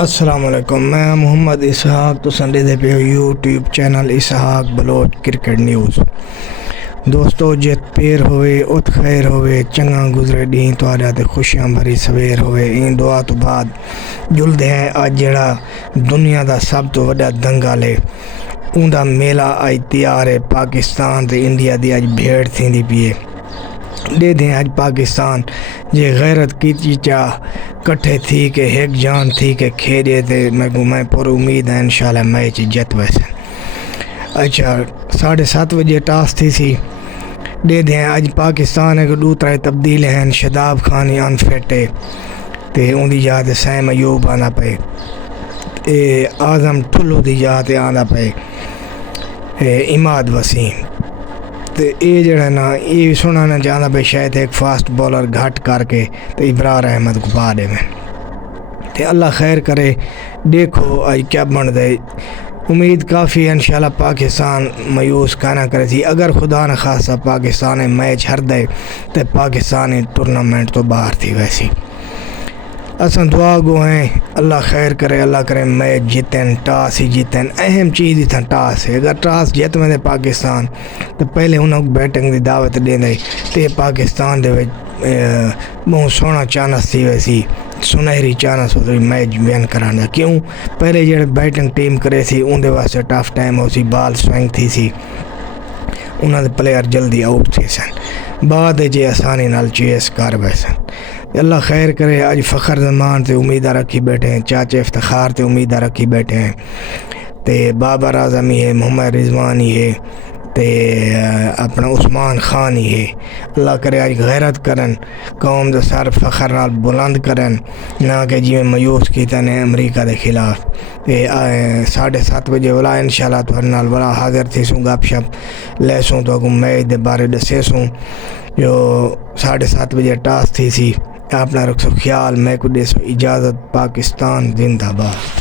السلام علیکم، میں محمد اسحاق تو سنڈے دے پہ یوٹیوب چینل اسحاق بلوچ کرکٹ نیوز۔ دوستو جت پیر ہوئے ات خیر ہوئے، چنگا گزرے ڈین تو آجا تے خوشیاں بھری سویر ہوئے۔ این دعا تو بعد جلدے ہیں آج جڑا دنیا دا سب تو وڈا دنگا لے اون دا میلہ آج تیار ہے۔ پاکستان تے انڈیا دی آج بھیڑ تھیندی پیے دے دیں آج پاکستان جے غیرت کی چیچا کٹھے تھی کہ ایک جان تھی کہ کھیڑے تھے۔ میں پر امید ہے انشاءاللہ میچ جت ویسے۔ اچھا 7:30 بجے ٹاس تھی سی دے دیں آج پاکستان ہے کہ دوسرے تبدیل ہیں۔ شاداب خان آن فٹ ہے تے ان دی یاد سیم ایوب آنا پے، اعظم ٹھلو دی یاد آنا پے، اماد وسیم تے اے جڑا نا یہ سنانا چاہتا پہ شاید ایک فاسٹ بولر گھٹ کر کے تے ابرار احمد کو پا دے میں تے اللہ خیر کرے۔ دیکھو آج کیا بن دے، امید کافی ہے انشاءاللہ پاکستان مایوس کہنا کرے تھی۔ اگر خدا نہ خاصا پاکستان میچ ہر دے تے پاکستان ٹورنامنٹ تو باہر تھی ویسی۔ اساں دعا گو ہیں اللہ خیر کرے، اللہ کرے میچ جیتن، ٹاس ہی جیتن۔ اہم چیز ہی تھا ٹاس ہے، اگر ٹاس جیت میں دے پاکستان تو پہلے انہوں بیٹنگ دی دعوت دے دے تے پاکستان دے بہت سونا چانس تھی ویسی، سنہری چانس ہوتی میچ وین کرانا۔ کیوں پہلے جڑے بیٹنگ ٹیم کرے سی ان دے واسطے ٹف ٹائم ہو سی، بال سوئنگ تھی سی، انہوں دے پلیئر جلدی آؤٹ تھی سن، بعد جے آسانی نال چیس کر بیسن۔ اللہ خیر کرے۔ آج فخر زمان تے امیدہ رکھی بیٹھے ہیں، چاچے افتخار تے امیدہ رکھی بیٹھے ہیں تے بابر اعظم ہی ہے، محمد رضوان ہی ہے تے اپنا عثمان خان ہی ہے۔ اللہ کرے آج غیرت کرن، قوم دا سر فخر نال بلند کرن، نہ کہ جی میں مایوس کیتا نے امریکہ دے خلاف۔ 7:30 بجے والا انشاءاللہ تو نال والا حاضر تھی سوں، گپ شپ لے سوں تو اگوں میچ دے بارے دسے سوں جو 7:30 بجے ٹاس تھی سی۔ اپنا رکھو خیال، میں کو دے سو اجازت۔ پاکستان زندہ باد۔